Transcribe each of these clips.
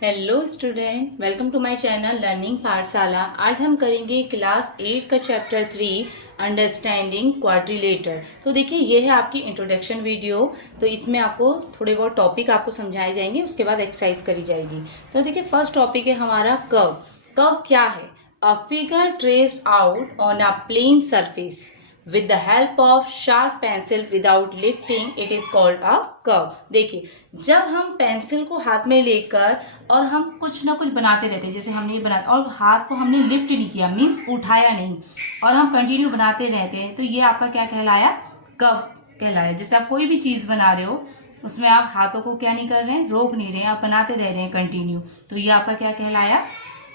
Hello student, welcome to my channel learning Pathshala. आज हम करेंगे क्लास 8 का चैप्टर 3 अंडरस्टैंडिंग क्वाड्रिलेटर। तो देखिए, ये है आपकी इंट्रोडक्शन वीडियो। तो इसमें आपको थोड़े बहुत टॉपिक आपको समझाए जाएंगे, उसके बाद एक्सरसाइज करी जाएगी। तो देखिए, फर्स्ट टॉपिक है हमारा कर्व। कर्व क्या है? A figure traced out on a plane surface with the help of sharp pencil without lifting it is called a curve। देखिए, जब हम पेंसिल को हाथ में लेकर और हम कुछ ना कुछ बनाते रहते हैं, जैसे हमने ये बनाया और हाथ को हमने लिफ्ट नहीं किया, मीन्स उठाया नहीं, और हम कंटिन्यू बनाते रहते हैं, तो ये आपका क्या कहलाया? कर्व कहलाया। जैसे आप कोई भी चीज़ बना रहे हो, उसमें आप हाथों को क्या नहीं कर रहे हैं, रोक नहीं रहे हैं, आप बनाते रह रहे हैं कंटिन्यू, तो ये आपका क्या कहलाया?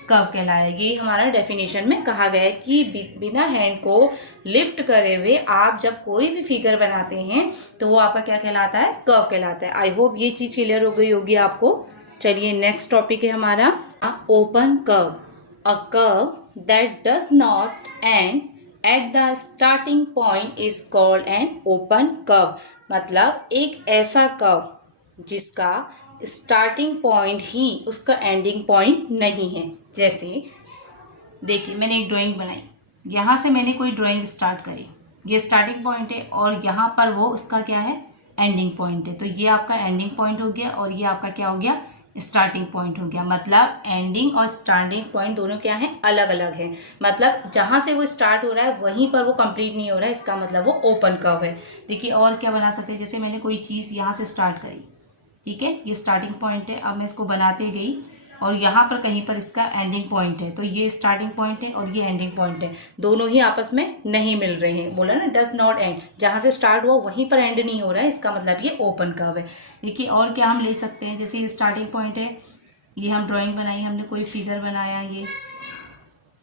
कर्व कहलाया। ये हमारा डेफिनेशन में कहा गया है कि बिना हैंड को लिफ्ट करे हुए आप जब कोई भी फिगर बनाते हैं तो वो आपका क्या कहलाता है? कर्व कहलाता है। आई होप ये चीज क्लियर हो गई होगी आपको। चलिए, नेक्स्ट टॉपिक है हमारा open curve. A curve that does not and at the starting point is called an open curve. मतलब एक ऐसा कर्व जिसका स्टार्टिंग पॉइंट ही उसका एंडिंग पॉइंट नहीं है। जैसे देखिए, मैंने एक ड्राइंग बनाई, यहाँ से मैंने कोई ड्राइंग स्टार्ट करी, ये स्टार्टिंग पॉइंट है और यहाँ पर वो उसका क्या है? एंडिंग पॉइंट है। तो ये आपका एंडिंग पॉइंट हो गया और ये आपका क्या हो गया? स्टार्टिंग पॉइंट हो गया। मतलब एंडिंग और स्टार्टिंग पॉइंट दोनों क्या है? अलग अलग है। मतलब जहाँ से वो स्टार्ट हो रहा है वहीं पर वो कंप्लीट नहीं हो रहा है, इसका मतलब वो ओपन कर्व है। देखिए, और क्या बना सकते हैं? जैसे मैंने कोई चीज़ यहाँ से स्टार्ट करी, ठीक है, ये स्टार्टिंग पॉइंट है, अब मैं इसको बनाते गई और यहाँ पर कहीं पर इसका एंडिंग पॉइंट है, तो ये स्टार्टिंग पॉइंट है और ये एंडिंग पॉइंट है, दोनों ही आपस में नहीं मिल रहे हैं। बोला ना, डज नॉट एंड, जहाँ से स्टार्ट हुआ वहीं पर एंड नहीं हो रहा है, इसका मतलब ये ओपन कर्व है। देखिए, और क्या हम ले सकते हैं? जैसे ये स्टार्टिंग पॉइंट है, ये हम ड्राइंग बनाई, हमने कोई फिगर बनाया, ये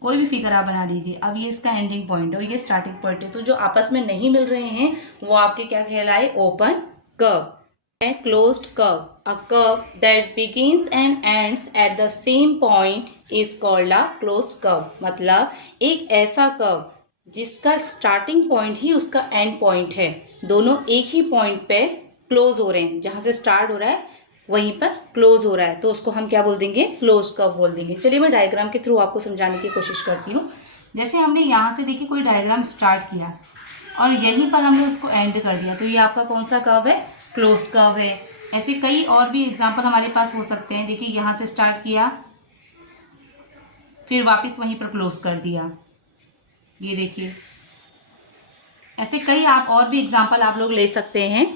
कोई भी फिगर आप बना लीजिए, अब ये इसका एंडिंग पॉइंट है और ये स्टार्टिंग पॉइंट है, तो जो आपस में नहीं मिल रहे हैं वो आपके क्या कहलाए? Open curve. A closed curve. A curve that begins and ends at the same point is called a closed curve। मतलब एक ऐसा कर्व जिसका स्टार्टिंग पॉइंट ही उसका एंड पॉइंट है, दोनों एक ही पॉइंट पे क्लोज हो रहे हैं, जहाँ से स्टार्ट हो रहा है वहीं पर क्लोज हो रहा है, तो उसको हम क्या बोल देंगे? क्लोज कर्व बोल देंगे। चलिए, मैं डायग्राम के थ्रू आपको समझाने की कोशिश करती हूँ। जैसे हमने यहाँ से देखिए कोई डायग्राम स्टार्ट किया और यहीं पर हमने उसको एंड कर दिया, तो ये आपका कौन सा कर्व है? क्लोज्ड कर्व है। ऐसे कई और भी एग्जांपल हमारे पास हो सकते हैं। देखिए, यहाँ से स्टार्ट किया, फिर वापस वहीं पर क्लोज कर दिया, ये देखिए। ऐसे कई आप और भी एग्जांपल आप लोग ले सकते हैं।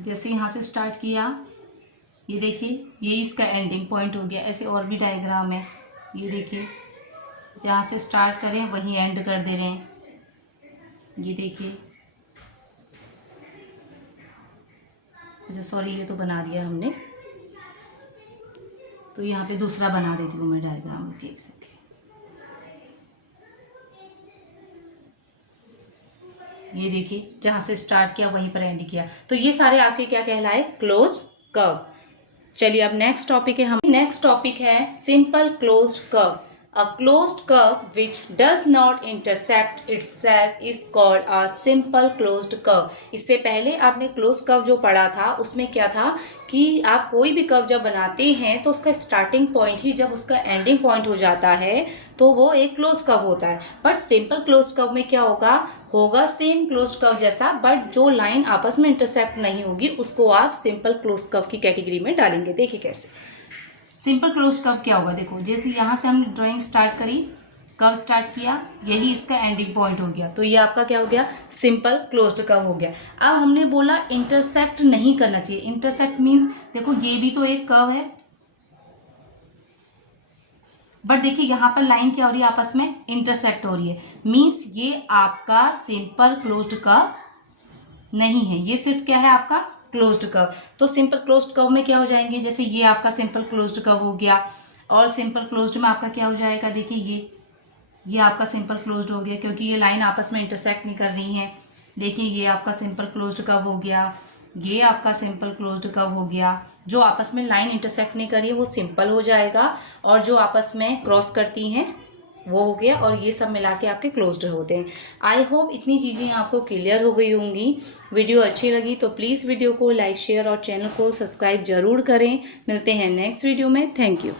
जैसे यहाँ से स्टार्ट किया, ये देखिए, ये इसका एंडिंग पॉइंट हो गया। ऐसे और भी डायग्राम है, ये देखिए, जहाँ से स्टार्ट करें वहीं एंड कर दे रहे हैं, ये देखिए। अच्छा, सॉरी, ये तो बना दिया हमने, तो यहाँ पे दूसरा बना देती हूँ मैं डायग्राम के। एक सेकेंड, ये देखिए, जहाँ से स्टार्ट किया वहीं पर एंड किया, तो ये सारे आपके क्या कहलाए? Closed curve. चलिए, अब नेक्स्ट टॉपिक है नेक्स्ट टॉपिक है simple closed curve. A closed curve which does not intersect itself is called a simple closed curve. इससे पहले आपने क्लोज कर्व जो पढ़ा था उसमें क्या था कि आप कोई भी कर्व जब बनाते हैं तो उसका स्टार्टिंग पॉइंट ही जब उसका एंडिंग पॉइंट हो जाता है तो वो एक क्लोज कर्व होता है। बट सिंपल क्लोज कर्व में क्या होगा सेम क्लोज कर्व जैसा, बट जो लाइन आपस में इंटरसेक्ट नहीं होगी उसको आप सिंपल क्लोज कर्व की कैटेगरी में डालेंगे। देखिए कैसे सिंपल क्लोज कर्व क्या होगा। देखो, जैसे यहाँ से हमने ड्राइंग स्टार्ट करी, कर्व स्टार्ट किया, यही इसका एंडिंग पॉइंट हो गया, तो ये आपका क्या हो गया? सिंपल क्लोज्ड कर्व हो गया। अब हमने बोला इंटरसेक्ट नहीं करना चाहिए। इंटरसेक्ट मीन्स देखो, ये भी तो एक कर्व है, बट देखिए यहाँ पर लाइन क्या हो रही है? आपस में इंटरसेक्ट हो रही है, मीन्स ये आपका सिंपल क्लोज्ड कर्व नहीं है, ये सिर्फ क्या है? आपका क्लोज्ड कर्व। तो सिंपल क्लोज्ड कर्व में क्या हो जाएंगे? जैसे ये आपका सिंपल क्लोज्ड कर्व हो गया, और सिंपल क्लोज्ड में आपका क्या हो जाएगा? देखिए, ये आपका सिंपल क्लोज्ड हो गया क्योंकि ये लाइन आपस में इंटरसेक्ट नहीं कर रही है। देखिए, ये आपका सिंपल क्लोज्ड कर्व हो गया, ये आपका सिंपल क्लोज्ड कर्व हो गया। जो आपस में लाइन इंटरसेक्ट नहीं कर रही है वो सिंपल हो जाएगा, और जो आपस में क्रॉस करती हैं वो हो गया, और ये सब मिला के आपके क्लोज्ड होते हैं। आई होप इतनी चीज़ें आपको क्लियर हो गई होंगी। वीडियो अच्छी लगी तो प्लीज़ वीडियो को लाइक शेयर और चैनल को सब्सक्राइब जरूर करें। मिलते हैं नेक्स्ट वीडियो में। Thank you.